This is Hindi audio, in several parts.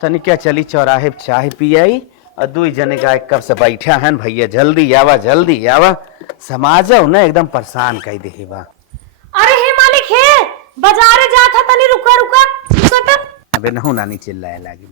तनी क्या चली चौराहे पे चाय पी आई और दुई जने का कब से बैठा है भैया जल्दी आवा समाजो ना एकदम परेशान कई दे बा। अरे हे मालिक हे बाजारे जात था तनी रुका रुका रुका। अबे नहु नानी चिल्लाए लागी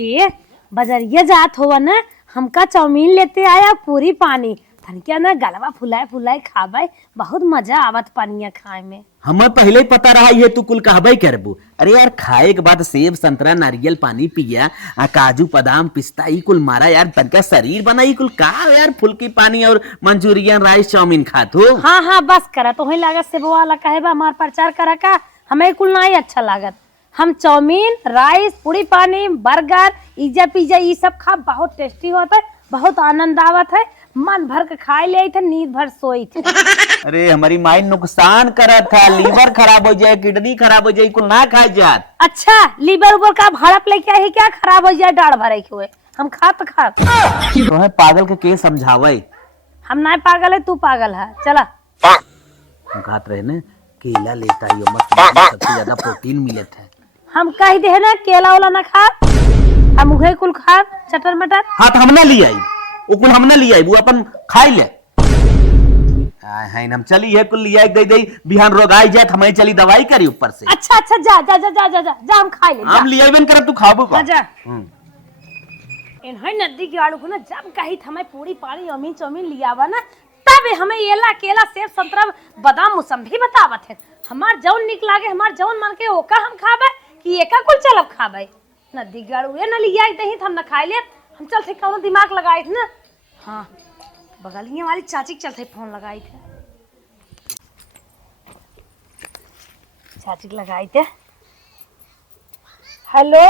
हे बाजारिया जात होवा ना हमका चाउमीन लेते आया पूरी पानी तन क्या ना गलवा फुलाए फुलाए खाबे बहुत मजा आवत पानिया खाए में। हमें पहले ही पता रहा ये तू कुल कहबे करबू। अरे यार खाए के बाद सेब संतरा नारियल पानी पिया काजू बादाम पिस्ता ई कुल मारा यार तनका शरीर बना ई कुल का यार फुल्की पानी और मंचूरियन राइस चाउमीन खातू। हाँ बस करा तो ही लागत से वाला कहे बा हमार प्रचार करा का हमें कुल नहीं अच्छा लागत। हम चाउमीन राइस पूरी पानी बर्गर इजा पिज्जा ये सब खा बहुत टेस्टी होता है बहुत आनंद आवत है मन भर के खाए ले थे नींद भर सोई थे। अरे हमारी माइंड नुकसान करा था लीवर खराब हो जाए किडनी खराब हो जाए कुल ना खाए जात। अच्छा लीवर ऊपर का भाड़प लेके आई क्या खराब हो जाए डाढ़ भरे के हुए हम खा तुम्हें पागल के समझावे। हम ना पागल है तू पागल है चला। हम खात रहे ना केला लेता ही सबसे ज्यादा प्रोटीन मिलत है। हम कह दे ना केला वाला ना खा हम उहे कुल खा चटर मटर। हाँ तो हमने लिया वो कुल हमने लिया वो अपन खाई ले हम चली है कुल लिया दे दे बिहान रोग आई जाए हमें चली दवाई करी ऊपर से। अच्छा जा जा जा जा जा जा, जा हम खाई ले हम लिया बन कर तू खाबो का जा इन है नदी के आड़ू को ना जब कही हमें पूरी पानी अमीन चौमीन लियावा ना तब हमें येला केला सेब संतरा बादाम मौसम्बी बतावत है हमार जौन निक लागे हमार जौन मन के ओका हम खाबे कि एका कुल चलब खाबे नदी के आड़ू ये न लिया दही हम न खाई ले हम चल थे कौनो दिमाग लगाए थे ना। हाँ बगलिया वाली चाची के चलते फोन लगाई थे चाची के लगाई थे। हेलो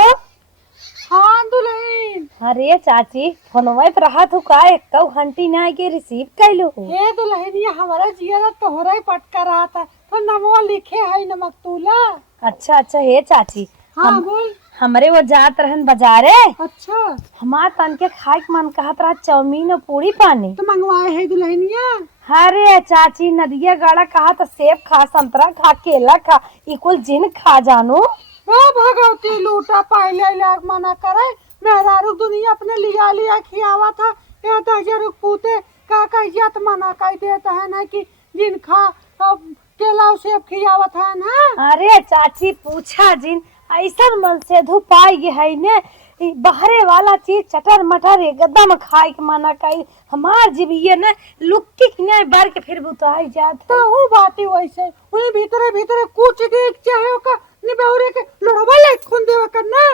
हाँ दुल्हन। अरे चाची फोनवा पे रहा तू का एक घंटी ना के रिसीव कैलू हे दुल्हन ये हमारा जिया तोहरा ही पटका रहा था तो नमवा लिखे है न मकतूला। अच्छा हे चाची हाँ बोल। हमरे वो जात रहन बाजारे अच्छा हमार तन के खाए के मन कहत रहा चाउमीन और पूरी पानी तो मंगवाए है दुल्हनिया। अरे चाची नदिया गाड़ा कहा तो सेब खा संतरा खा केला खा इकुल जिन खा जानू भगवती लूटा पहले लाग मना करे मेरा रुक दुनिया अपने लिया खियावा था ये तो रुक पूते का कहिया तो मना कर देता है ना कि जिन खा केला सेब खियावा था ना। अरे चाची पूछा जिन ऐसा मन से धुपाई है ने बहरे वाला चीज चटर मटर एकदम खाए के मना कई हमार जीविए ने लुक्की किने बार के फिर बुताई जात तो हूँ बाती वैसे उन्हें भीतरे कुछ देख चाहे का निबौरे के लोड़वा ले खून देवा करना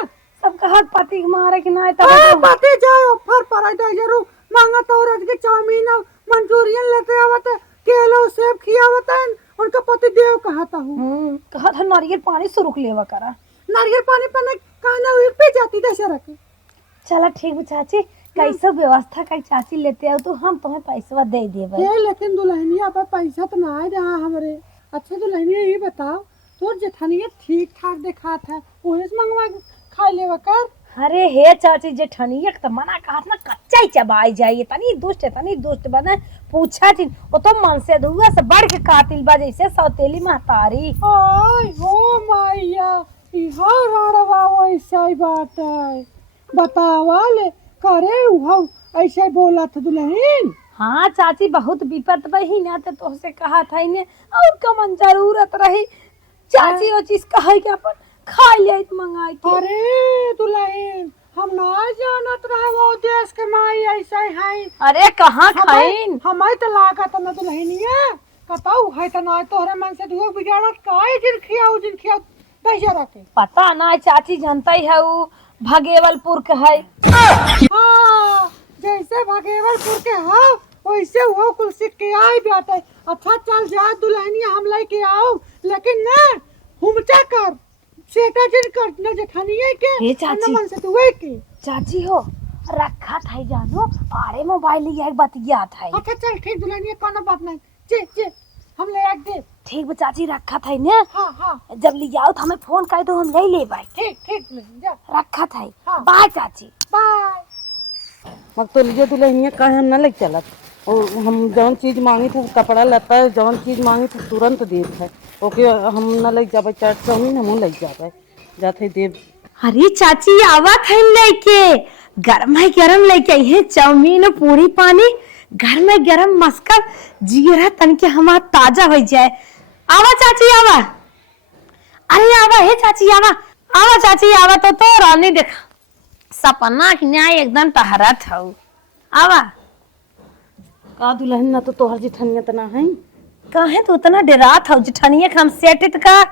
सब कहत पति मारे के ना पाते जाओ फर पर जरूर मांगा तो रज के चाउमीन मंचूरियन लेते आवत केला सेब खियावत उनका पति देव कहता हूँ कहा था नारियल पानी सुरुक लेवा करा नारियल पानी पने कहना हुई पे जाती दशहरा के। चला ठीक है चाची कैसे व्यवस्था का चाची लेते आओ तो हम तुम्हें पैसा दे देबे। ये लेकिन दुल्हनिया पर पैसा तो ना है जहाँ हमरे। अच्छा दुल्हनिया ये बताओ तो जेठानिया ठीक ठाक देखा था वही से मंगवा खा लेवा कर। अरे हे चाची जेठनिया तो मना कहा ना कच्चा ही चबाई जाइए तनी दुष्ट बने पूछा थी वो तो मन से धुआ से बढ़ के कातिल बा जैसे सौतेली महतारी। ओय हो मैया इहा राड़वा वैसा ही बात है बतावा ले करे उहा ऐसे बोला था दुल्हन। हाँ चाची बहुत विपत बही ना तो तुझसे कहा था इन्हें और कमन जरूरत रही चाची वो चीज कहे के अपन खा ले मंगाई के। अरे दुल्हन हम ना जानत रहे वो देश के माई ऐसे है। अरे कहाँ खाइन हमारे तो लागत न दुल्हनिया कताऊ है तो ना तोहरे मन से दुख बिगाड़त काहे जिन खियाऊ दशहरा के पता ना चाची जनता ही है वो भगेवलपुर के है। हाँ जैसे भगेवलपुर के है वैसे वो कुल सीख के आई बात है। अच्छा चल जा दुल्हनिया हम लेके आओ लेकिन ना हुमचा कर सेटा जिन कर न जेठानिया के चाची मन से दुए के चाची हो रखा था जानो अरे मोबाइल लिया एक बात याद है। अच्छा चल ठीक दुल्हनिया कोनो बात नहीं जे हम ले आके दे। ठीक बा चाची रखा था ने। हाँ जब ले आओ तो हमें फोन कर दो हम ले ले भाई। ठीक जा रखा था। हाँ। बाय चाची बाय। मग तो लीजिए दुल्हनिया कहे हम न लग चलत और हम जौन चीज मांगी थे कपड़ा लता जौन चीज मांगी थे तुरंत देत है ओके हम न लग जाबे चाट चाउमीन हम लग जाबे जाते देव अरे चाची आवत है लेके गरम लेके आई है चाउमीन और पूरी पानी घर में गरम मस्का जीरा तन के हमारा ताजा हो जाए। आवा चाची आवा, अरे आवा हे चाची आवा, आवा चाची आवा तो रानी देखा सपना की न्याय एकदम टहरा था। आवा का दुल्हन ना तो तोहर जिठनिया तना है। कहे तो उतना डरा था जिठनिया हम सेटित का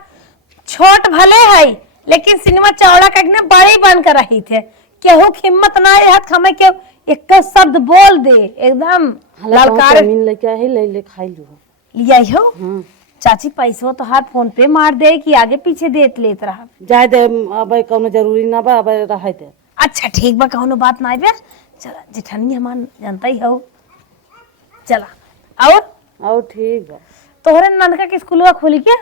छोट भले है लेकिन सिनेमा चौड़ा का बड़ी बन कर रही थे। केहू हिम्मत ना हाथ हमें के एक शब्द बोल दे एकदम ललकार चाउमीन लेके आई ले खाई लो। लिया हो चाची पैसा तो हाथ फोन पे मार दे कि आगे पीछे देत लेत रहा। जाए दे अब कोनो जरूरी ना बा अब रहे दे। अच्छा ठीक बा कौनो बात ना बे। चला जिठनी हमार जानता ही हो। चला और ठीक बा। तोहरे ननका के स्कूलवा खुली क्या?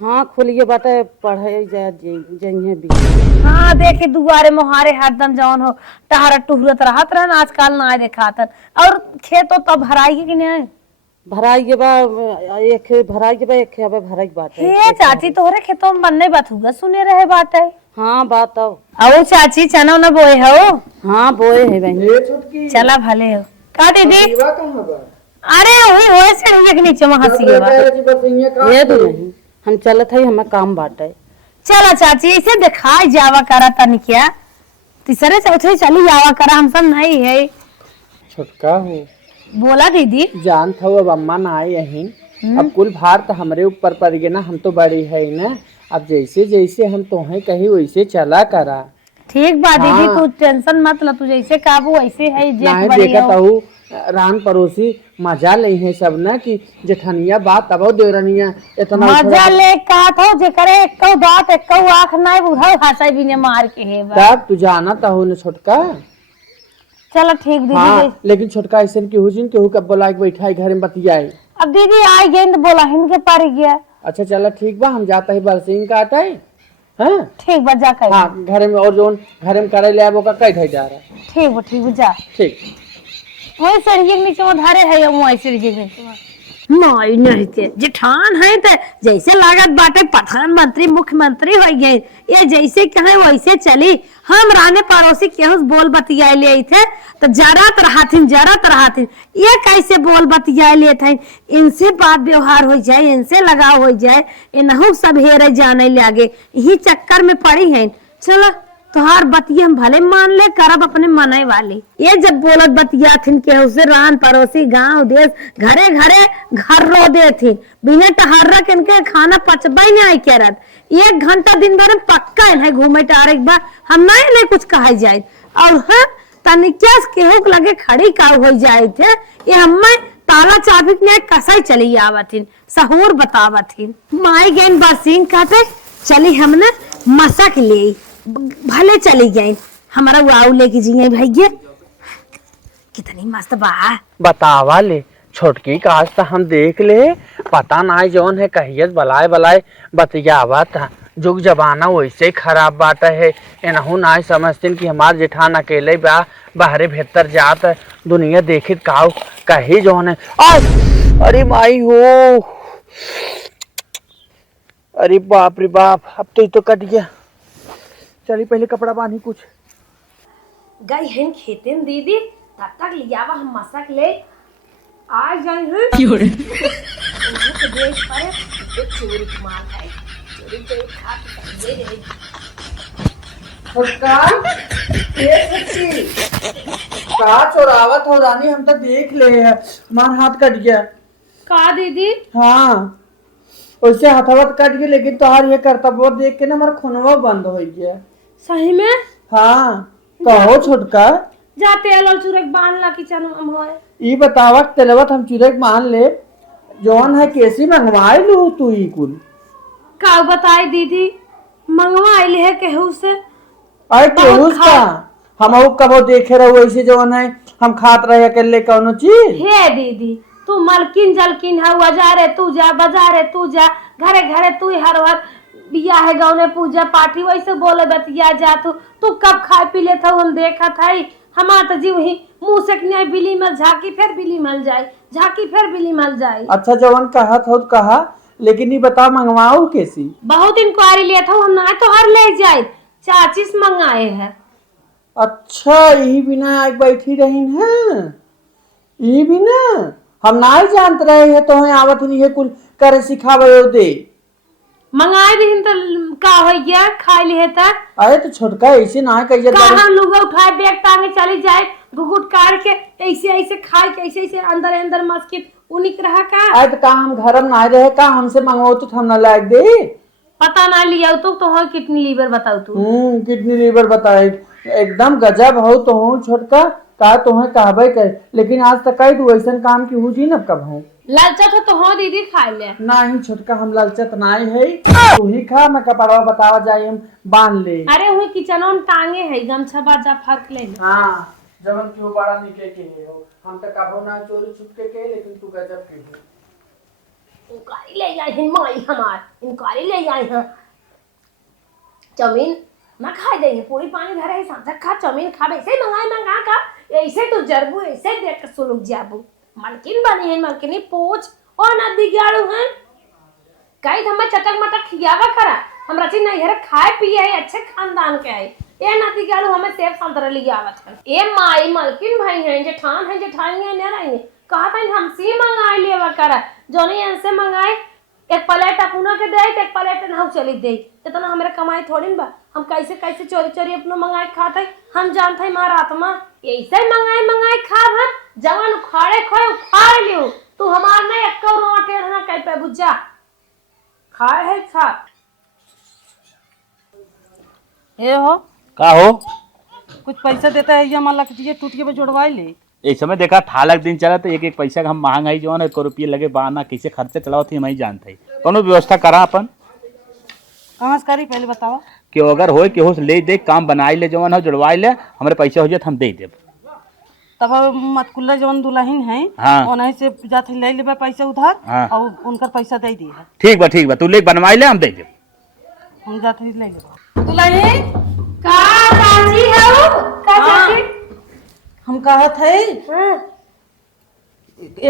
हाँ खुलिए बाटे पढ़े जाइए भी। हाँ देखे दुआरे मोहारे हरदम जौन हो टहरा टुहरत रहत रहन आजकल ना देखातन। और खेतो तब भराई कि नहीं? भराई के बा एक भराई के बा एक अब भराई बाटे। हे चाची तोहरे खेतों में बनने बात हुआ सुने रहे बाटे। हाँ बात अब आओ चाची चना न बोए हो? हाँ बोए है बहन। चला भले हो का दीदी? अरे वही होए से के नीचे वहां से ये तो नहीं हम चलत है हमें काम बाटे। चला चाची इसे दिखाई जावा करा तनी क्या तीसरे चौथे चली जावा करा हम सब नहीं है। छोटका हो बोला दीदी जान था अब अम्मा ना आई यही अब कुल भार तो हमरे ऊपर पड़ गए ना। हम तो बड़ी है ना अब जैसे जैसे हम तोहे कही वैसे चला करा। ठीक बा दीदी हाँ। तू टेंशन मत ल तू जैसे काबू वैसे है नहीं देखा तो रान पड़ोसी मजा ले है सब ना कि जेठनिया बात अब देवरनिया इतना मजा ले का था जे करे एको बात एको आंख नहीं बुझाओ भाषा भी ने मार के है बा। तब तू जाना तो हो न छोटका। चलो ठीक दीदी। हाँ लेकिन छोटका ऐसे केहू जिन केहू कब बोला के बैठा है घर में बतियाए। अब दीदी आई गेंद बोला हिंद पार गया। अच्छा चलो ठीक बा हम जाता है बरसिंग काटा है। हाँ ठीक बा जा कर। हाँ घर में और जोन घर में करे ले आबो का कह जा रहा। ठीक बा जा। ठीक वही सरिये के नीचे धारे है वही सरिये के नीचे नहीं नहीं थे जेठान है तो जैसे लागत बाटे प्रधानमंत्री मुख्यमंत्री हो गए ये जैसे कहे वैसे चली। हम राने पड़ोसी केहू बोल बतिया लिए थे तो जरत रहाथिन ये कैसे बोल बतिया लिए थे। इनसे बात व्यवहार हो जाए इनसे लगाव हो जाए इनहू सब हेरे जाने लगे यही चक्कर में पड़ी है। चलो तोहार बतिया हम भले मान ले करब अपने मनाई वाली। ये जब बोलत बतिया थिन के उसे रान पड़ोसी गांव देश घरे घरे घर रो दे थी बिना टहर के इनके खाना पचबा ही नहीं करत। 1 घंटा दिन भर में पक्का है घूमे टार एक बार हम नहीं कुछ कहा जाए और हाँ तनिक्या केहू लगे खड़ी का हो जाए थे ये हमें ताला चाबी ने कसाई चली आवथिन सहूर बतावथिन माई गेन बसिंग काटे चली हमने मसक ले भले चली गई हमारा वाव लेके जिए भैया कितनी मस्त बा। बतावा ले छोटकी का आज तो हम देख ले पता ना जौन है कहियत बलाए बतियावा था जुग जमाना वैसे खराब बात है। एनहू ना समझते कि हमार जेठान अकेले बा बाहरे भीतर जात दुनिया देखित काऊ कही जौन है। अरे माई हो अरे बाप रे बाप अब तो कट गया। चलिए पहले कपड़ा बांधी कुछ गई हैं खेते में दीदी तब तक लियावा हम मसक ले आ जाए हैं देश पर चोरी मार है चोरी खा के ले का चोरावत हो रानी हम तो देख ले मार हाथ कट गया। का दीदी? हाँ वैसे हथावत कट गया लेकिन तोहार ये कर्तव्य देख के ना हमारा खूनवा बंद हो गया। सही में? हाँ कहो छोटका जाते अलल चुरक बांध ला किचन हम होए ई बतावा तेलवत हम चुरक मान ले जौन है कैसी मंगवाई लू तू ई कुल का बताए दीदी मंगवाई ले है केहू से। अरे केहू का हम कबो देखे रहो वैसे जौन है हम खात रहे अकेले कौनो चीज। हे दीदी तू मलकिन जलकिन है बाजारे तू जा बाजारे तू जा घरे घरे तू हर हर बिया है गाँव में पूजा पाठी वैसे बोले बतिया जा तू कब खा पी ले था हम देखा था हमारा तो जीव ही मुंह से नहीं बिली मल झाकी फिर बिली मल जाए झाकी फिर बिली मल जाए। अच्छा जवन कहा था कहा लेकिन ये बता मंगवाऊ कैसी? बहुत इंक्वायरी लिया था हम ना तो हर ले जाए चाची से मंगाए हैं। अच्छा यही बिना आज बैठी रही है, यही बिना हम ना ही जानते रहे है तो आवत नहीं है कुल करे सिखावे दे। मंगाए दिन तो का हो गया खा लिए था। अरे तो छोटका ऐसे ना कहिए कहाँ लोग उठाए बैग टांगे चली जाए घुघुट काट के ऐसे ऐसे खाए के ऐसे ऐसे अंदर अंदर मस्कित उनिक रहा का। अरे तो का हम घर में ना रहे का हमसे मंगवाओ तो हम ना लायक दे। पता ना लिया तो हाँ कितनी लीवर बताओ तू। किडनी लीवर बताए एकदम गजब हो तो हूँ छोटका का तुम्हें कहबे कर, लेकिन आज तक कई तू ऐसा काम की हुई न कब हूँ। लालचा तो हाँ दीदी खा ले। नहीं छोटका हम लालचत नाई है, तू ही खा मैं कपड़वा बतावा जाए हम बांध ले। अरे वही किचन में टांगे है गमछा बाजा फर्क ले। हाँ जबन क्यों बड़ा निकले के हो, हम तो कबो ना चोरी छुपके के, लेकिन तू गजब के हो। इंकारी ले आई है माई हमार, इंकारी ले आई है। चौमीन ना खा देंगे पूरी पानी भरे है सांझा खा चौमीन खा ऐसे ही मंगा का ऐसे तो जरबू ऐसे देख के सुलग जाबू मलकिन बनी है मलकिनी पूछ और नदी गाड़ू हैं कई धम्मा चटक मटक खियावा करा हमरा चीज नहीं है खाए पिए है अच्छे खानदान के है ए नदी गाड़ू हमें सेब संतरा ले आवत है ए माई मलकिन भाई हैं जेठान हैं जेठानी हैं न रहेंगे कहा था हमसे मंगाए लेवा करा जोनी इनसे मंगाए एक प्लेट अपना के दे एक प्लेट ना चली दे इतना हमारे कमाई थोड़ी बा हम कैसे कैसे चोरी चोरी अपना मंगाए खाते हम जानते हैं मारा आत्मा ऐसे मंगाए खा हम जवान उखाड़े खोए उखाड़ लियो तू हमार नहीं एक्का रोटे ना कह पे बुझा खाए है खा ये हो का हो कुछ पैसा देता है ये मान लीजिए टूटिए पे जोड़वाई ले। इस समय देखा 18 दिन चला तो एक एक पैसा का हम महंगाई जो है 1 रुपये लगे बाना कैसे खर्चे चलाओ थी हम ही जानते हैं कोनो व्यवस्था करा अपन कहाँ से करी पहले बताओ कि अगर हो कि हो ले दे काम बनाई ले जवन हो जुड़वाई ले हमारे पैसा हो जाए हम दे देब तब मतकुल्ला जवन दुल्हन है हाँ। उन्हीं से जाते ले लेबे पैसा उधार हाँ। और उनका पैसा दे दिए ठीक बा तू ले बनवाई ले हम दे देब हम जाते ही ले लेबे दुल्हन का चाची हो का चाची हम कहा थे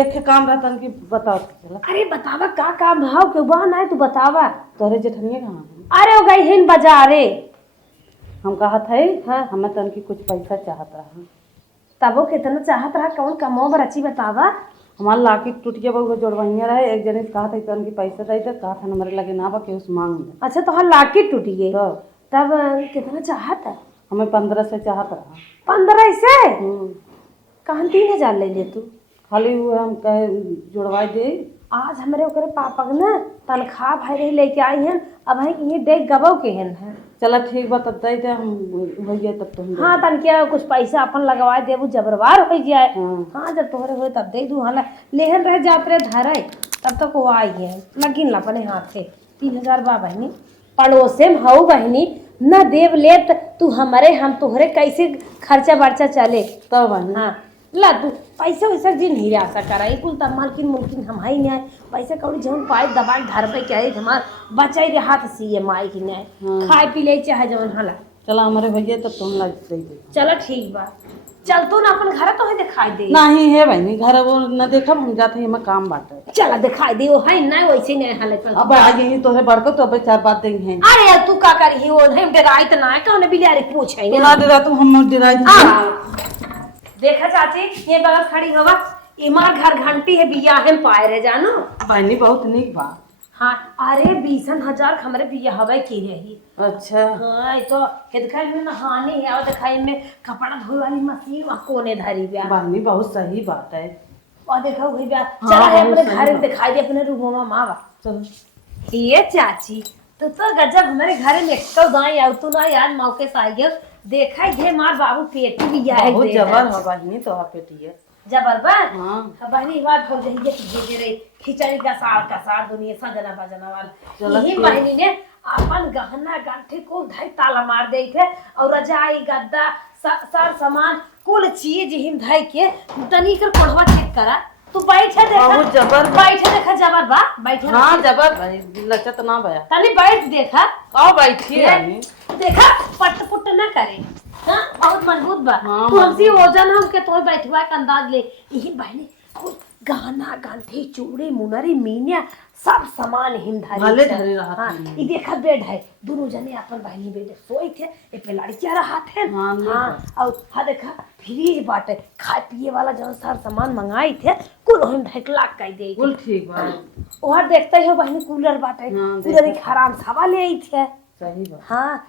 एक काम रहता कि बताओ चला अरे बतावा का काम भाव के बहन है तू बतावा तोरे जेठनिया कहाँ है? अरे वो गई हिन बाजारे हम कहा थे हाँ। हमें तन की कुछ पैसा चाहत रहा तब वो कितना चाहत रहा कौन कमो बरची बतावा हमारा लाके टूट गया वो जोड़वाइया रहे एक जने से कहा था तन की पैसा दे दे कहा था हमारे लगे ना बा के उस मांग ले अच्छा तो हर लाके टूट गए तो तब कितना चाहत है हमें 15 से चाहत रहा 15 से कहाँ 3000 ले ले तू खाली वो हम कहे जुड़वाई दे आज हमारे ओकरे पापा के ना तनख्वाह भाई रही लेके आई हैं अब है ये देख गबो के हैं है चला ठीक बा तब दे दे हम हो गया तब तुम हाँ तनकिया कुछ पैसा अपन लगवाए देबू जबरवार हो जाए हाँ। हाँ जब तोहरे हो तब दे दू हाला लेहन रह जात रहे धरे तब तक वो आई है लगिन ला अपने हाथ से 3000 बा बहनी पड़ोसे में हऊ बहनी न देव ले तू हमारे हम तोहरे कैसे खर्चा बर्चा चले तब बहनी हाँ ला तू पैसा वैसा जी नहीं आशा करा कुल तब मालकिन मुल्किन हम ही नहीं पैसा कौड़ी जौन पाए दबाई घर पे क्या हमार बचाई रे हाथ सी माई की न्याय खाए पी ले चाहे जौन हाला चला हमारे भैया तब तुम लग दे दे चलो ठीक बा चल तू ना अपन घर तो है दिखाई दे नहीं है बहनी घर वो न देखब हम जाते हैं काम बाटे चला दिखाई दे वो है ना वैसे नहीं हाले चल अब आ गई तोहे बड़को तो अब 4 बात देंगे हैं अरे तू का करी वो नहीं डराई त ना कौन बिलारी पूछे तू ना डरा तू हम डरा देखा चाची ये बगल खड़ी होगा इमार घर घंटी है बिया है पाए रे जानो बहनी बहुत निक बा हाँ अरे 20,000 हमारे बिया हवे की रही अच्छा हाँ ये तो हिदका में नहाने है और दिखाई में कपड़ा धोए वाली मशीन वहाँ कोने धरी बिया बहनी बहुत सही बात है और देखा वही बिया चला है अपने घर में दिखाई दे अपने रूमों में मावा चलो ये चाची तू तो गजब हमारे घर में तो दाई आउ तू ना यार मौके से आई गयो देखा है मार बाबू पेटी भी आए बहुत जबर हो बहनी तो पेटी है जबर बा हाँ बहनी बात हो गई है कि दे रही खिचड़ी का सार दुनिया सजना बजना चलो वाला यही ठीक। बहनी ने अपन गहना गांठी को धई ताला मार दे थे और रजाई गद्दा सार सामान कुल चीज हिम धई के तनी कर पढ़वा चेक करा तू बैठे देखा बहुत जबर बैठे देखा जबर बा बैठे हाँ जबर भाई लचत ना भया तनी बैठ देखा आओ बैठिए बहनी देखा पट पुट ना करे हाँ बहुत मजबूत बा हाँ, तू हमसे वजन हम के तोय बैठवा के अंदाज ले यही बहनी गहना गांठी चूड़ी मुनरी मीनिया सब सामान हिम धरे भले थे। धरे रहत हाँ, हन। ई देखा बेड है, दोनों जने अपन बहनी बेड सोई थे, ए पे लड़कियां रहा थे। हाँ, नहीं हाँ, और हाँ देखा फ्रिज बाटे, खाए पिए वाला जौन सार सामान मंगाई थे कुल हिम ढकलाक कर दे। कुल ठीक बा। वहाँ देखते हो बहनी कूलर बाटे, हाँ, कूलर देखा। एक आराम हवा ले आई थे। सही बा। हाँ,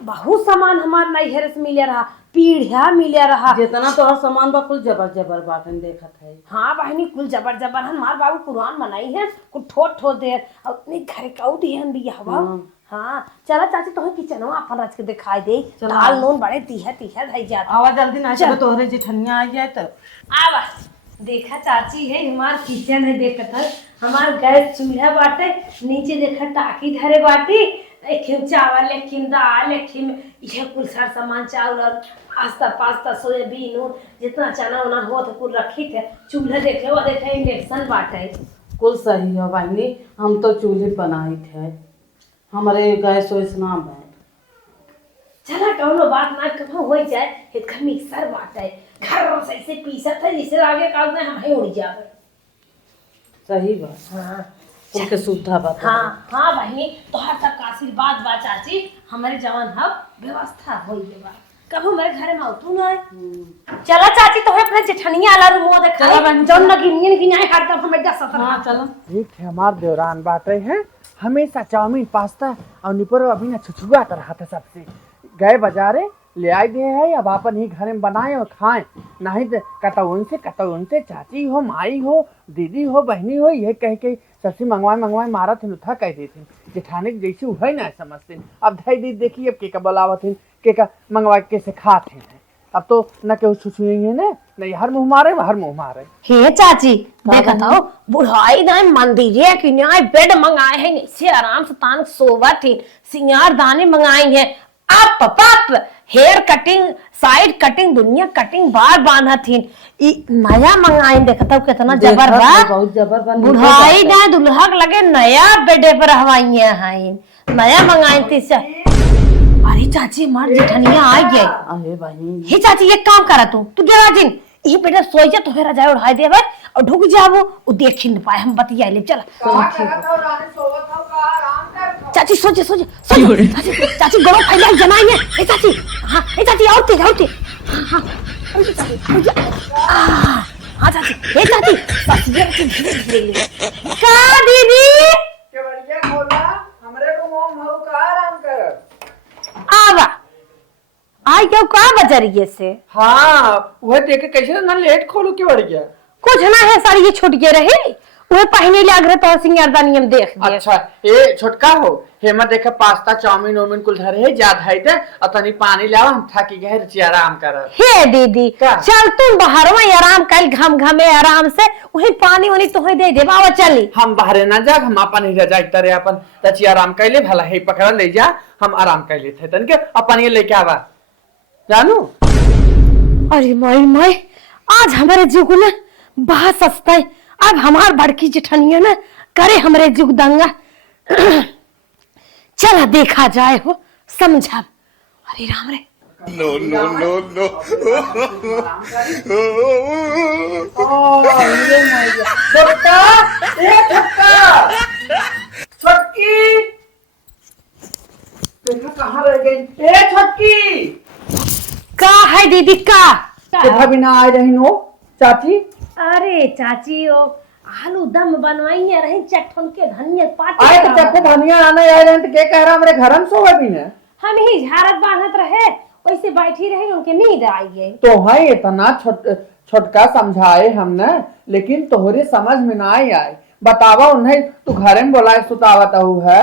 बहुत सामान हमार नैहर से मिले रहा, पीढ़िया मिले रहा। जितना तोहर सामान बा कुल जबर जबर बाटन देखत है। हाँ बहनी कुल जबर जबर हमार बाबू कुरान बनाई है, कुल ठोट ठोट दे और उतनी घर का दिहन भी हवा। हाँ चला चाची तुम्हें किचनवा अपन रच के दिखाई दे, चला। दाल नून बड़े तीहा तीहा धई जाता। आवा जल्दी ना चल। चलो तोहरे जेठनिया आ जाए तो। आवा देखा चाची है, हमार किचन है, देखत है हमार गैस चूल्हा बाटे, नीचे देखा टाकी धरे बाटी, एक चावल एक दाल एक यह कुल सार सामान चावल और पास्ता पास्ता सोयाबीन और जितना चना उना हो तो कुल रखी थे। चूल्हा देखे वो देखे इंडक्शन बाटे। कुल सही है बहनी, हम तो चूल्हे बनाई थे, हमारे गैस वैस ना बा। चला कौनो बात ना कहो हो जाए, इतना मिक्सर बाटे, घर से ऐसे पीसत है जिसे आगे काल में हम ही उड़ जावे। सही बा। हाँ कुल के सुविधा बा। हाँ हाँ बहनी, तोहर तक आशीर्वाद बा चाची, हमारे जवान हब व्यवस्था होई के बा, कब हमारे घरे में तू ना चला चाची तोहे अपने जेठनिया वाला रूम चला देखा बहन, जौन नगिनियन की न्याय हर तरफ हमें दस सतर। हाँ चलो। ठीक है, हमार देवरान बाटे हैं हमेशा चाउमीन पास्ता और निपर अभी ना छुछुआ कर रहा था सबसे। गए बाजारे ले आए दिए है, अब अपन ही घर में बनाए और खाएं, नहीं तो कतौन से चाची हो माई हो दीदी हो बहनी हो ये कह के सबसे मंगवाए मारा थे उठा कह देते जेठानी जैसे वही ना समझते। अब धई दी देखिए अब के का बोलावत है के का मंगवा के से खाते हैं। अब तो न केहू छुछुए है ना, नहीं हर मुँह मारे हर मुँह मारे। हे चाची देखत हो बुढ़ाई ना मंदिरे की न्याय बेड मंगाए हैं, नीचे आराम से तान सोवत थी, सिंगार दाने मंगाई हैं, आप पाप हेयर कटिंग साइड कटिंग दुनिया कटिंग बार बांधा थी, नया मंगाई देखता हूँ कितना जबर बा। बहुत जबर बा। बुढ़ाई ना दुल्हा के लगे नया बेडे पर हवाई है, नया मंगाई थी से। अरे चाची मार जेठनिया आ गए। अरे बहनी हे चाची एक काम करा तू जरा दिन ये बेटा सोई जा, तोहरा जाए उड़ाई देवे और ढुक जाबो, वो देख ही न पाए, हम बतिया ले। चल चाची सोचे चाची गलो फैला जनाई है। ए चाची हाँ ए चाची और तेज हाँ हाँ चाची हे चाची ससुर के धीरे धीरे ले का दीदी के बढ़िया खोला हमरे को मोम हो का आराम कर। आवा आई क्यों का बजरिए से। हाँ वह देख के कैसे ना लेट खोलू के बढ़िया। कुछ ना है सारी ये छूट गए रहे, वह पहने ले आगरे तो सिंगारदानी हम देख दे। अच्छा ये छोटका हो हेमा देखे पास्ता चाउमीन ओमीन कुल धरे है जा धई दे और तनी पानी लाओ, हम थकी गए रुचि आराम कर। हे दीदी का? चल तुम बाहर में आराम कर, घम घमे आराम से वही पानी वानी तुम्हें दे दे बाबा चली। हम बाहरे ना जा, हम अपन ही रजा तरे अपन तची आराम कर ले, भला हे पकड़ ले जा, हम आराम कर लेते तन के अपन ये लेके आवा जानू। अरे माई आज हमारे जुग ना बहुत सस्ता है, अब हमार बड़की जेठनिया ना करे हमारे जुग दंगा। चला देखा जाए हो समझा। अरे राम रे छोटका ए छोटका छोटकी देखा कहाँ रह गई ए छोटकी। का है दीदी का देखा बिना आए रही नो चाची। अरे चाची ओ आलू दम बनवाई है रही चट्टन के धनिया पात आए तो चक्को धनिया आना आए रहे तो के कह रहा हमारे घर में सोवे भी है। हम ही झारत बांधत रहे वैसे बैठी रहे उनके नींद आई है। तो है इतना छोटका समझाए हमने, लेकिन तोहरे समझ में ना आए। बतावा उन्हें तू घर में बोलाए सुतावत है।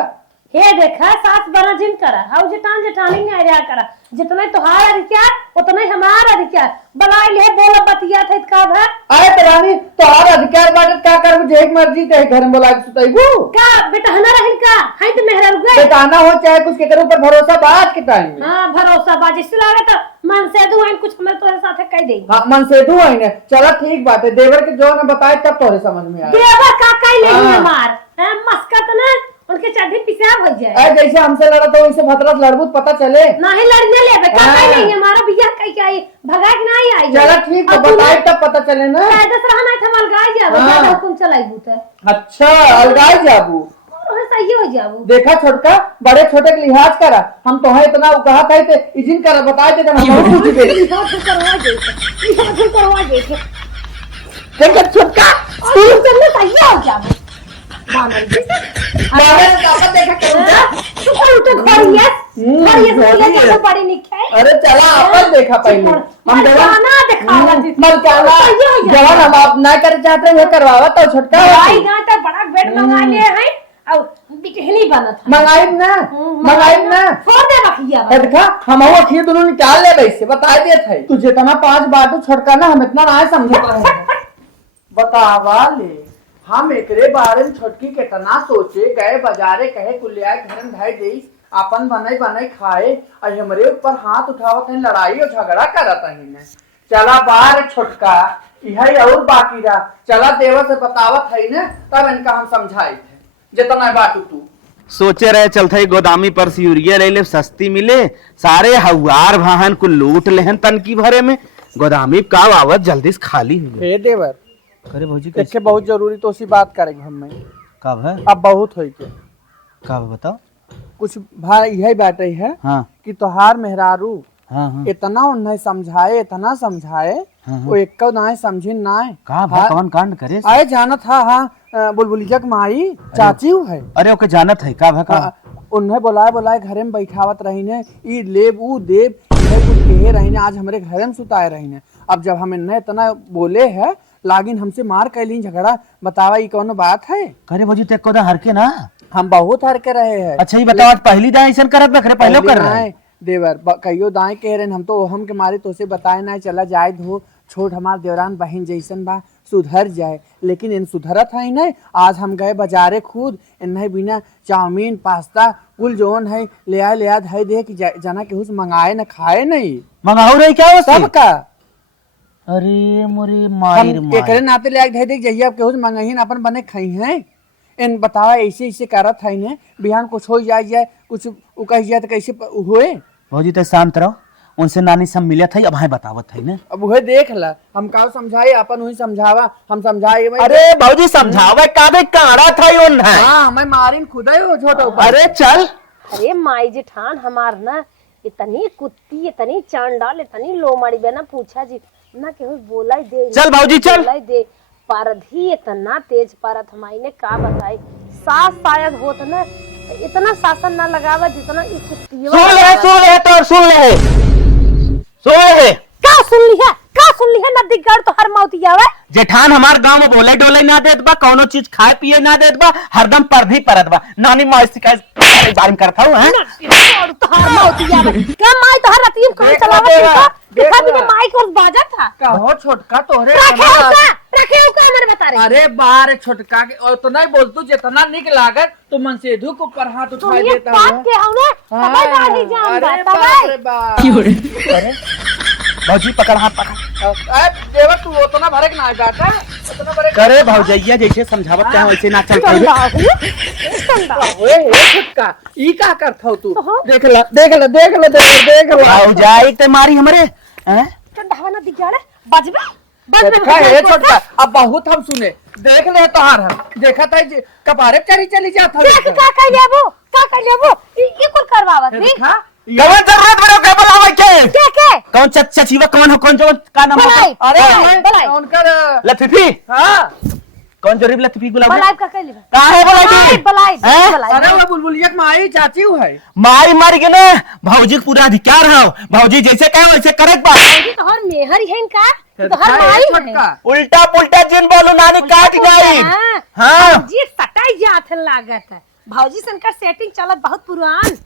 हे देखा सास बना जिन करा हाउ जेठान जेठानी ने आया करा, जितना तुहार अधिकार उतना ही हमारा अधिकार बलाई ले बोला बतिया थे का भर। अरे तरानी तोहार अधिकार बाटे का कर जेक मर्जी ते घर में बोला के सुताईबू का बेटा हना रहिन का है तो मेहरा रुके बेटाना हो चाहे कुछ के ऊपर भरोसा बात के टाइम में। हां भरोसा बाजी से लागे तो मन से दुआन कुछ हमरे तोरे साथे कह दे। हाँ मन से दू है चला ठीक बात है, देवर के जो ने बताए तब तोरे समझ में आए। देवर का कह ले हाँ। हमार है मस्कत ना उनके चढ़ी पिसाब हो जाए। अरे जैसे हमसे लड़ा तो वैसे भतरत लड़बूत पता चले नहीं लड़ने ले बेटा हाँ। कह नहीं हमारा बियाह कह के आई भगा के नहीं आई चलो ठीक है, बताए तब पता चले ना। दस रहा नहीं था मलगाई जाबो हाँ। ज्यादा हुकुम चलाई बूते अच्छा अलगाई जाबू। और सही हो जाबो। देखा छोटका, बड़े छोटे के लिहाज करा। हम तो है इतना कहा था इजिन कर बताए थे हम बहुत कुछ दे। करवा दे देखा छोटका और चलने सही हो जाबो। बानर जी बाबा ने ताकत देखा करूंगा। तू कौन उठे घोड़िया घोड़िया जैसे बड़ी निखे। अरे चला अपन देखा पहले। हम मलकाना दिखावा थी। मलकाना जवान हम आप ना कर चाहते हैं करवावा तो छोटका भाई ना तो बड़ा बेड मंगा लिए हैं और बिटहली बना था। मंगाई ना फोड़ दे बखिया देखा हम वो खीर दोनों निकाल ले वैसे बता दिए थे तुझे तना 5 बात छोटका ना हम इतना ना समझ पाए। बतावा ले हम एकरे बारे में छोटकी कितना सोचे गए बाजारे कहे कुलिया घर में ढाई दे अपन बनाई खाए और हमरे ऊपर हाथ उठावत है लड़ाई और झगड़ा करत है। चला बाहर छोटका यही और बाकी रहा चला देवर से बतावत है ना तब इनका हम समझाए थे जितना बात तू सोचे रहे चलते ही गोदामी पर से यूरिया ले ले सस्ती मिले सारे हवार वाहन को लूट लेहन तनकी भरे में गोदामी का आवत जल्दी से खाली हुई। हे देवर अरे भौजी देखे बहुत जरूरी तो उसी बात करेंगे हम कब है अब बहुत हो के कब बताओ। कुछ भाई यही बात है हाँ कि तोहार मेहरारू हाँ हाँ इतना उन्हें समझाए इतना समझाए हाँ। वो एक ना समझी ना कहाँ भाई कौन कांड करे आए जाना था। हाँ बुलबुलिया की माई चाची है। अरे ओके जानत है का भाई उन्हें बुलाए घरे में बैठावत रही ने ई लेब ऊ देव कुछ कहे रही ने आज हमारे घरे में सुताए रही ने। अब जब हम इन्हें इतना बोले है लागिन हमसे मार कैली झगड़ा बतावा ये कौन बात है। करे भौजी ते को हर के ना हम बहुत हर के रहे हैं। अच्छा ये बताओ आज पहली दाई ऐसा करत बा खरे पहले कर रहे देवर कहियो दाएं कह रहे हम तो हम के मारे तो से बताए ना चला जाए धो छोट हमार देवरान बहन जैसन बा सुधर जाए लेकिन इन सुधरत है नहीं। आज हम गए बाजारे खुद इन्हें बिना चाउमीन पास्ता कुल जोन है ले आए धै दे कि जना केहू से मंगाए न खाए नहीं मंगाऊ रही क्या सब का। अरे मोरे हम मायर एकरे नाते ले आए धै दे जहिया केहू से मंगाई अपन बने खाई हैं। इन बतावा ऐसे करत है ने बिहान कुछ हो जाए कुछ कह जाए तो कैसे हुए। भौजी तो शांत रहो उनसे नानी सब मिले थे अब बतावत है ना। अब वही देख ला हम का समझाए अपन वही समझावा हम समझाए। अरे भौजी समझावे काबे काड़ा था उन है। हाँ मैं मारिन खुद ही हो छोटा अरे चल अरे माई जेठान हमार ना इतनी कुत्ती इतनी चांडाल इतनी लोमड़ी बे ना पूछा जी ना केहू बोला दे चल भौजी चल बोला दे परधी इतना तेज परत हमारी ने का बताई सास शायद होत ना इतना शासन ना लगावा जितना इस कुत्ती सुन ली है नदी गढ़ तो हर मौत आवे। जेठान हमार गांव में बोले डोले ना देत बा कौनो चीज खाए पिए ना देत बा हरदम परधी परत बा नानी माई शिकायत बारे करता हूं हैं तो हर मौत आवे क्या माई तो हर रतीम काम चलावा देखा भी माई को बाजा था कहो छोटका तोहरे रखे मेरे बता रहे। अरे बार छोटका के और तो नहीं बोल तू जितना निक लागत तो मन से धुक ऊपर हाथ उठा देता है। बात के हम ना तबे गाड़ी जान अरे बा बाप रे बाप भौजी पकड़ हाथ पकड़ देवर तू उतना भरे के ना डाटा उतना भरे करे भौजैया जैसे समझावत चाहे वैसे ना चल पाए। ओए छोटका ई का करथौ तू देख ले भौजाई ते मारी हमरे हैं ठंडा ना दिखाड़े बजबे देखा है छोटका अब बहुत हम सुने देख ले तोहार हम देखा था कपारे चली जात हो का कर लेबो ई कुल करवावत नी देखा कौन जरूरत बड़ो का बुलावे के के कौन चचीवा कौन हो कौन जो का नाम बुलाई। है अरे बुलाई। उनकर लतीफी हां कौन जरीब लतीफी बुलावे बलाई का कर लेबे का है बुलाई बलाई अरे वो बुलबुलिया की माई चाची है माई मर गए ना भौजी पूरा अधिकार हो भौजी जैसे कहे वैसे करत बा तो हर मेहर है इनका तो हर माई है उल्टा पुल्टा जिन बोलो नानी काट गई हां जी सटाई जात लागत है भौजी संकर सेटिंग चलत बहुत पुरान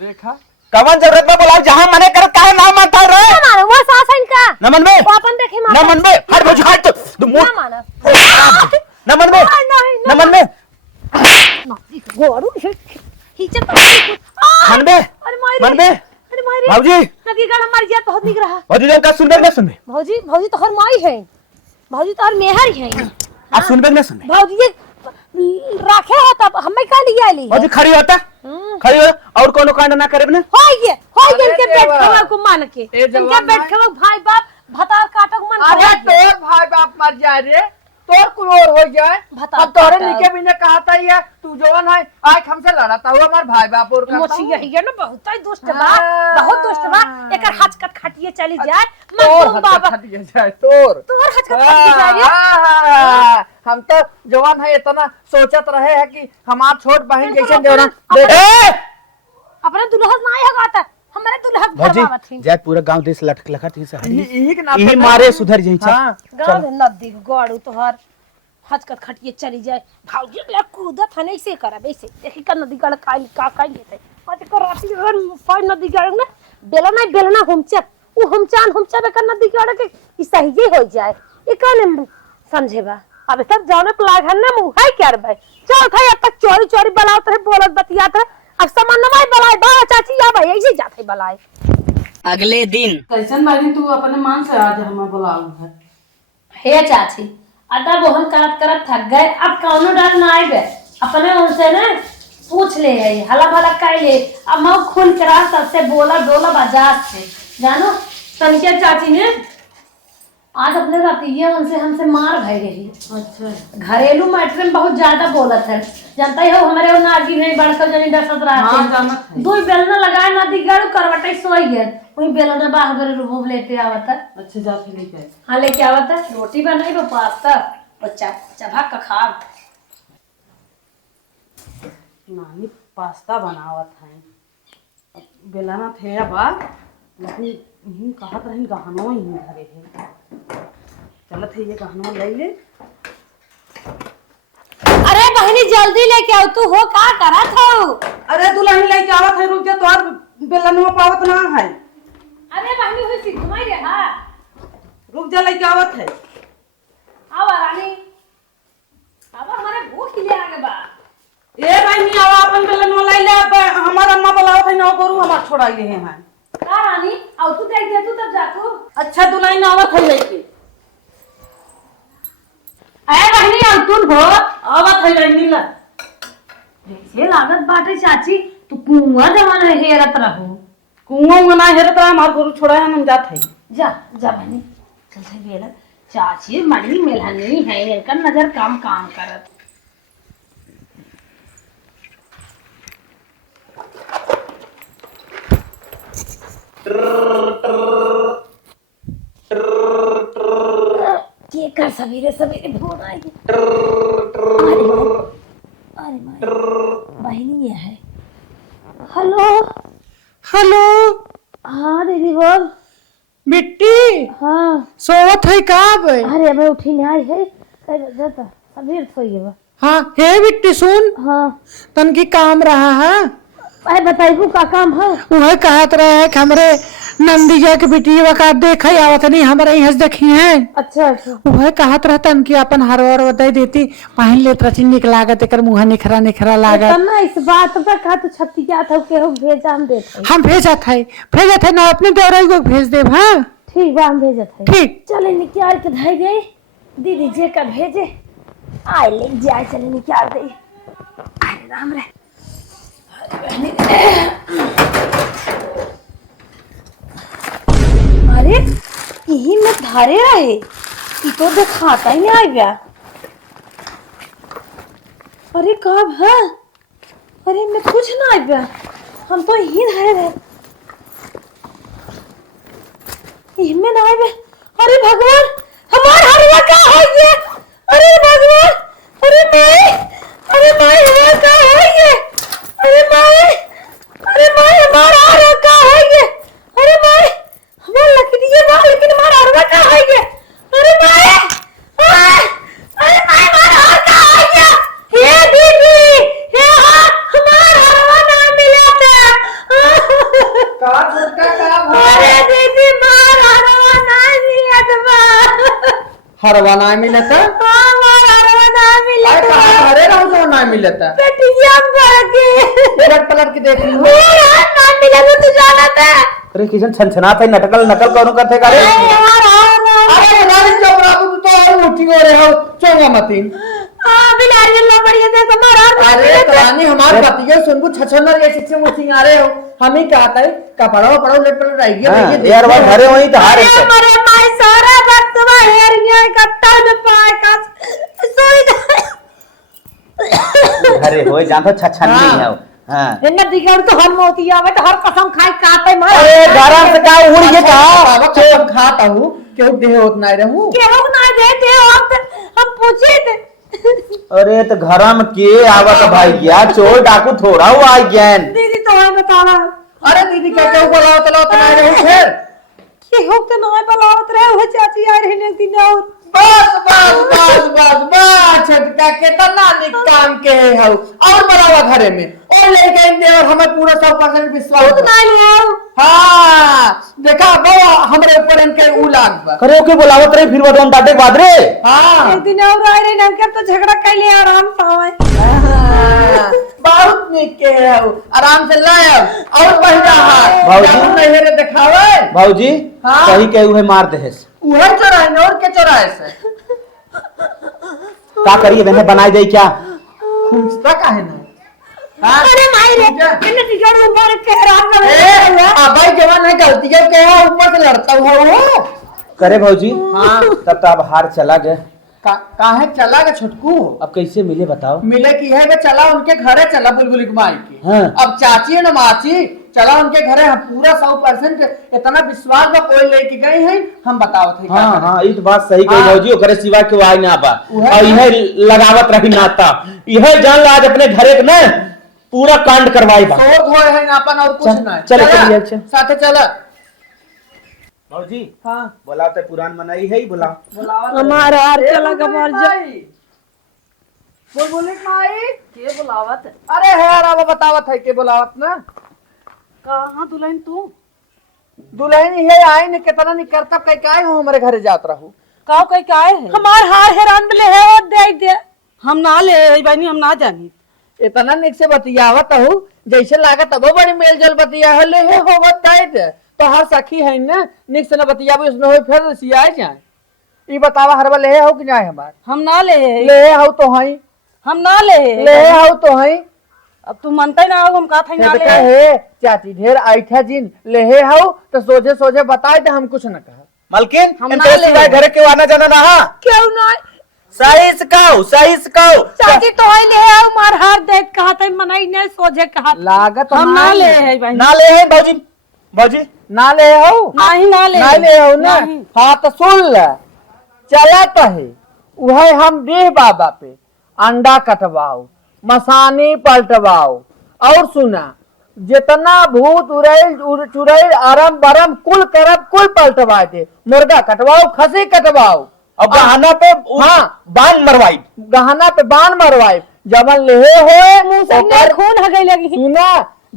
देखा कवन जरूरत में बुलाओ जहां मने करत काहे ना मानता रे ना मानो वो सास है इनका न मन में वो अपन देखे न मन में हट भौजी हट तू ना मानो न मन में न मन में गोरू हिचत मन में अरे मारी मन में अरे मारी भौजी नदी गड़ा मर गया बहुत निक रहा भौजी जन का सुनबे ना सुनबे भौजी तो हर माई है भौजी तो हर मेहर है आप सुनबे ना सुनबे भौजी रखे हो तब हमें का लिया ली और खड़ी होता खड़ी हो और कोनो कांड ना करे ना हो अरे इनके पेट देवा। खवा को मान के ए जवान इनके पेट भाई। खवा भाई बाप भतार काटक मन अरे तोर भाई बाप मर जाए रे, तोर कुलोर हो जाए। बता, अब तोरे बता। निके भी ने कहा था ये तू जवान है आज हमसे लड़ाता हुआ हमार भाई बाप और करता मोचिया हूँ। है ना बहुत ही दुष्ट बा हाँ। बहुत दुष्ट बा एकर हचकत खटिए चली जाए तोर मखदूम बाबा हटके खटिए जाए तोर तोर हचकत खटिए जाए रे। हम तो जवान है इतना सोचत रहे है कि हमार छोट बहन जैसे अपने- देवरा अपने- अपने दुल्हन ना ही हगाता हमारे दुल्हन भौजी भरवा थी जाए पूरा गांव देश लटक लखत ही सहारी यही के ना यही मारे सुधर जई छ हाँ। गांव में नदी गड़ू तोहर हचकत खटिए चली जाए भाऊजी ले कूदत हने ऐसे करब ऐसे देखी का नदी गड़ का लेते कते को राती अगर फाइ नदी गड़ ना बेलना हमचक उ हमचा का नदी गड़ के ई सही हो जाए ई काने समझेबा अब तक जाने प्लाग है ना मुंह है क्या रे भाई चल था अब तक चोरी बलावत है बोलत बतियात है अब समन्वय बलाए बाबा चाची या भाई ऐसे जाते बलाए अगले दिन कैसन बारी तू अपने मान से आज हमें बुलाऊ है। हे चाची अदा वो हम करत थक गए अब कौनो डर ना आए गए अपने उनसे ना पूछ ले है हला भला काई ले अब मैं खून करा सबसे बोला बाजार से जानो तनिके चाची ने आज अपने रतिया उनसे हमसे मार भई रही अच्छा घरेलू मैटर में बहुत ज्यादा बोलत है जानता ही हो हमारे वो नागी नहीं बढ़कर जनी डसत रहा हाँ, जानत है। दो बेलना लगाए नदी गड़ू करवटे सोई गए वही बेलना बाहर रूम लेते आवत है अच्छे जाके लेके आए। हाँ लेके आवत है रोटी बनाई वो पास्ता और चबा का खा नानी पास्ता बनावत है बेलाना थे बा लेकिन यही कहत रही गहनो ही घरे है चलत है ये गहनो ले ले। अरे बहनी जल्दी लेके आओ तू हो का करत हो अरे दुल्हन लेके आवत है रुक जा तोर बेलनवा पावत ना है अरे बहनी हुई सी घुमाई रे हां रुक जा लेके आवत है। आवा रानी अब हमारे भूख ले आगे बा ए भाई नहीं आवा अपन बेलनवा ले ले अब हमार अम्मा बुलावत है ना करू हमार छोड़ाई ले हैं। का रानी आओ तू देख दे तू तब जा तू अच्छा दुल्हन आवत है लेके अरे बहनी आओ तू हो आवत है लेनी ला ये लागत बाटे चाची तू कुआं जमाना हेरत रहो कुआं में ना हेरत रहा हमार गुरु छोड़ा है हम जात है। जा बहनी चल से बेला चाची मड़ी मेलहनी है इनका नजर काम करत ये कर सवेरे फोन आएगी अरे माय बहनी ये है हेलो हेलो हाँ दीदी बोल बिट्टी हाँ सोवत है का बे? अरे मैं उठी नहीं आई है कल जाता सवेर सोई है हाँ हे बिट्टी सुन हाँ तन की काम रहा है अरे बताइबू का काम है वह कहत रहे है कि हमरे नंदिया के बिटिया का देख आवत नहीं हमारे यहाँ से देखी है अच्छा वह कहत रहतन कि अपन हरवर दे देती पहन ले रची निक लागत एकर मुँह निखरा लागत ना इस बात पर कहा तू छत्ती क्या था के हो भेजा हम देते हम भेजत है ना अपने देवराई को भेज देब। हाँ ठीक बा हम भेजत है ठीक चले निकाल के धाई दे दीदी जे का भेजे आए ले जाए चले निकाल दे अरे राम रे अरे यही में धारे रहे ये तो दिखाता ही नहीं आ गया अरे कब है अरे मैं कुछ ना आ गया हम तो यही धारे रहे इनमें ना आए अरे भगवान हमार हरवा का है ये अरे भगवान अरे माई हमार का है ये अरे माई हमार हरवा का है ये अरे माई हमार लकड़ी ये बा लेकिन हमार हरवा का है ये अरे माई अरे माई हमार हरवा का है ये हे दीदी हे हमार हरवा ना मिला था का छोटका का अरे दीदी मार हरवा ना मिला था हरवा ना मिलता मार हरवा ना मिला अरे था कहाँ घरे रहूं तो ना मिलता बेटिया भर के पलट के देख ली यार ना मिला तो जाना था अरे किशन छनछनात है नकल कौन करते का रे अरे रानी चौबराबू तू तो और उठी हो रहे हो चौंगा मतीन हां बिलारी लो बढ़िया से हमारा अरे तो रानी हमारे पतियों सुनबू छछनर ये चिच्चे मुचिंग आ रहे हो हम ही कहता है कपड़ा पड़ो लेट पड़ रही है यार वो घरे वही तो हारे मरे माई सारा वक्त में हेरिया कट्टा न पाए का सोई घरे होए जान तो छछन नहीं है हां इन्ने दिगड़ तो हम मोती आवे तो हर कसम खाई काटे मार अरे गरम से का उड़ ये कहा कसम खाता हूँ क्यों देह उतना ही रहूं केहू ना देते वक्त हम पूछे थे अरे तो घरा में के आवत भाई गया चोर डाकू थोड़ा हुआ आ गया दीदी तो है बतावा अरे दीदी क्या बोला तला उतना ही रहूं फिर केहू तो नहीं बलावत रहे हो चाची आ रही ने दिन और बस छटका के तना निक काम के है और बनावा घरे में और लेके इन और हमें पूरा 100% विश्वास उतना ले आओ हां देखा बाबा हमरे ऊपर इनके उ लाग करे ओके बुलावत रही फिर बदन डाटे के बाद रे हां एक दिन और आ रही ने तो झगड़ा कर लिया आराम पावे बहुत निक के है आराम से लाया और पहिरा हाथ भाऊजी। नहीं रे दिखावे भाऊजी हाँ। सही कहे हुए मार दे उहे चोराए न और के चोराए से का करिए मैंने बनाई दे क्या खुंचता काहे ना हां अरे माई रे इन्ने दिगड़ ऊपर के हैरान कर ए अबे जवान है गलती है के ऊपर से लड़ता हुआ वो करे भाऊजी हाँ। तब तो अब हार चला गए काहे चला के छुटकू अब कैसे मिले बताओ मिले की है वे चला उनके घरे चला बुलबुल की माई की हाँ। अब चाची है ना माची चला उनके घरे हम पूरा 100% इतना विश्वास में कोई लेके गई है हम बतावत है हाँ हाँ ये तो बात सही कही हाँ। भाऊजी ओकरे सिवा के वाई ना बा उहे और यह लगावत रही नाता यह जान ला आज अपने घरे के ना पूरा कांड करवाई बा शोर धोए है ना अपन और कुछ चल- ना चलो, चलिए, चल। साथे चला भाऊजी हाँ बोला तो पुरान मनाई है ही बोला हमारा हार चला का मार जा बुलबुल की माई के बुलावत अरे है यार बतावत है के बुलावत ना कहाँ दुल्हन तू दुल्हन ये आई ने कितना नहीं करता कई काय हो हमारे घरे जात रहू काव कहीं का है हमार हार हैरान ले है और दे दे हम ना ले बहनी हम ना जानी इतना निक से बतियावत हूँ जैसे लागत वो बड़ी मेल जोल बतिया ले है हो बताइत तो हर सखी है ना निक से न बतियावे उसमें हो फिर सियाए जाए ई बतावा हरबा ले हो कि जाए हमार हम ना ले ले हो तो हई हम ना ले ले हो तो हई अब तू मनता ही ना हो हम कहा था ना ले हे चाची ढेर आइठा जिन ले हो तो सोचे सोचे बताए दे हम कुछ न कहा मलकिन हम इनके ना ले सिवाय घरे के आना जाना ना हा क्यों ना सही सिकाओ चाची तो है ले आओ मार हार देख कहा था मनाई ने सोझे कहा लागत हम ना नहीं ले है। बहनी ना ले है भाऊजी भाऊजी ना ले हो नहीं ना ले ना ले हो ना नहीं। हाँ तो सुन ले चला तो है वह हम देह बाबा पे अंडा कटवाओ मसानी पलटवाओ और सुना जितना भूत उड़ैल चुड़ैल आरम बरम कुल करब कुल पलटवा दे मुर्गा कटवाओ खसी कटवाओ अब गहना पे हाँ बांध मरवाई गहना पे बांध मरवाए जबन लेहे होए मुंह से ओकर- खून हगे लगी सुना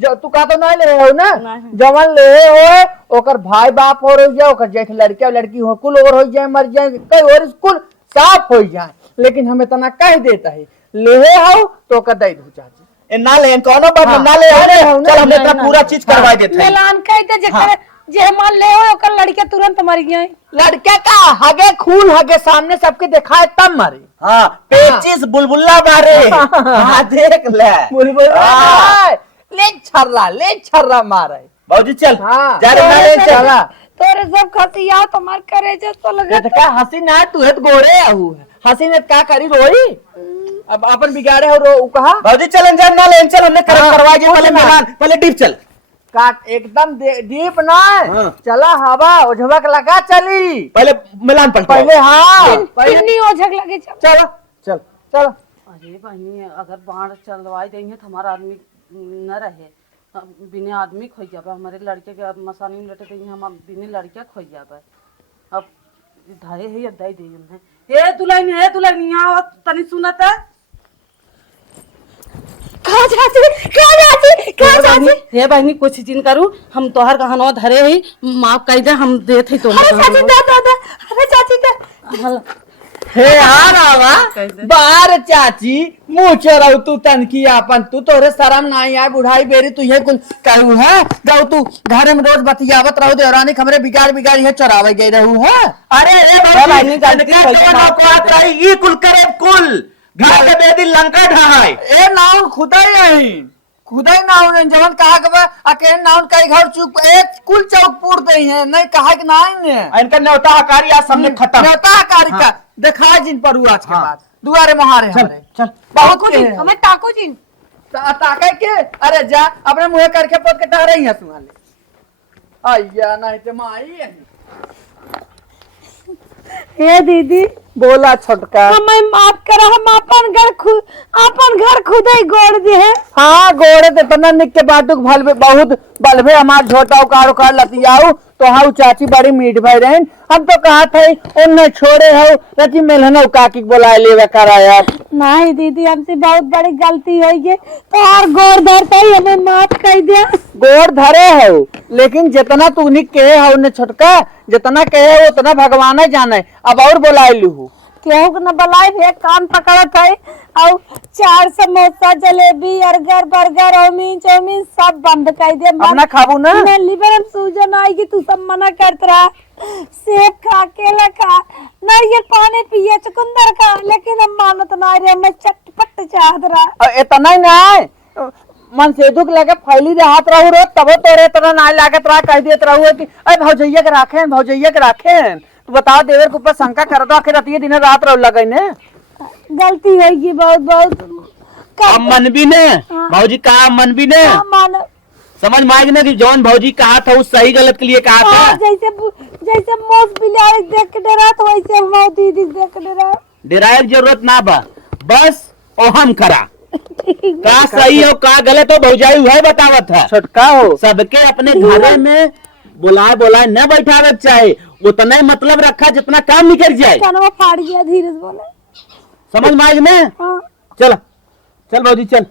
जो तू का तो नहीं ले हो ना नहीं। जवन ले होए ओकर भाई बाप हो रही जाए ओकर जेठ लड़का लड़की हो कुल और हो जाए मर जाए कई और स्कूल साफ हो जाए लेकिन हमें तना कह देता है ले हो तो ओकर दई दू चाची ए ना ले कोनो बात हाँ। ना ले अरे हो ना, चल हम नहीं, इतना नहीं। पूरा चीज करवा देते हैं मिलान कह दे जे करे जे मान ले हो ओकर लड़के तुरंत मर गए लड़के का हगे खून हगे सामने सबके दिखाए तब मारे हाँ पेचिस बुलबुल्ला बारे हाँ देख ले बुलबुल हाँ। ले छर्रा मारे भाऊजी चल हाँ। जा रे ना ले चल चला तोरे सब खतिया तुम्हार करे जे तो लगे का हंसी ना तू है गोरे आहू हंसी ने का करी रोई अब अपन बिगाड़े हो रो कहा भाऊजी चल जा ना ले चल हमने हाँ, करवा के कुछ पहले ना। मिलान पहले डीप चल काट एकदम डीप ना हाँ। चला हवा उझवक लगा चली पहले मिलान पलट पहले हाँ पहले पिन्नी ओझक लगे चल चलो चल चलो अरे बहनी अगर बाढ़ चलवाई देंगे तो हमारा आदमी न रहे बिना आदमी खोई जाबे हमारे लड़के के अब मसानी में लटे देंगे हम बिना लड़के खोई जाबे अब धरे है या दई दे हमने हे दुल्हन यहाँ आओ, तनी सुनत है हे बहनी कुछ दिन करू हम तोहर कहानवा धरे ही माफ कर दे हम देत ही अरे चाची दे हे यार आवा बार चाची मुंह चोराऊ तू तनकी अपन तू तोरे शर्म नहीं आए बुढ़ाई बेरी तू ये कुल कहू है जाऊ तू घर में रोज बतियावत रहो देवरानी खबरे बिगाड़ बिगाड़ ये चोरावे गई रहू है अरे बहनी गलती हो गई, माफ कर दे। ये कुल करे कुल घर के बेदी लंका ढहाई ए नाउन खुदा ही आई खुदा ही नाउन जवन कहा के बा अके नाउन कई घर चुप एक कुल चौक पूर दे है नहीं कहा कि नहीं ने इनका न्योता हकारी आज सबने खत्म। नेता कारी का दिखा जिन पर आज के बाद दुआरे मोहारे हमारे चल बहुत के हमें टाको जी ताके के अरे जा अपने मुंह करके पद के टहरे ही है तुम्हारे आइया नहीं तो माई हे दीदी बोला छोटका हमें माफ करा, हम अपन घर खुद ही गोड़ दे है। हाँ गोड़े तो तना निक के बाटुक भलबे बहुत बलबे हमार छोटा उकार उकार लतियाऊ तो हाँ चाची बड़ी मीठ भाई रहे हम तो कहा थे उन्हें छोड़े हो रची मेलना काकी बुलाए ले कराया नहीं दीदी हमसे बहुत बड़ी गलती हो गई तो और गोड़ धरता ही हमें माफ कर दिया। गोड़ धरे हो लेकिन जितना तू निक कहे हो उन्हें छोटका जितना कहे उतना भगवान जाने अब और बुलाए लू केहू के न बलाई भी कान पकड़त है और 4 समोसा जलेबी अर्गर बर्गर चाउमीन सब बंद कर दे। अपना खाबू ना मैं लिवर सूजन आएगी तू सब मना करत रहा। सेब खा केला खा नारियल पानी पिए चुकंदर खा लेकिन हम मानत ना रे मैं चटपट चाहत रहा। इतना ही ना मन से दुख लगे फैली हाथ रहू रो तबो तोरे इतना ना लागत रहा कह देत रहू कि अरे भौजैया के राखें तू बताओ देवर के ऊपर शंका कर दो आखिर रतिये दिन रात रह लगे ने गलती होगी बहुत बहुत अब मन भी ने भौजी कहा मन भी ने मान समझ में आएगी ना कि जौन भौजी कहा था उस सही गलत के लिए कहा था। जैसे मोस बिलाड़ी देख के डरा तो वैसे हम दीदी देख के डरा। डराए की जरूरत ना बा बस ओहम करा का सही हो का गलत हो भौजाई वह बतावत है। छोटका हो सबके अपने घरे में बुलाए न बैठावे चाहे उतना ही मतलब रखा जितना काम निकल जाए। कनवा फाड़ गया धीरे से बोले समझ में आएगी ना। हाँ। चल भौजी चल।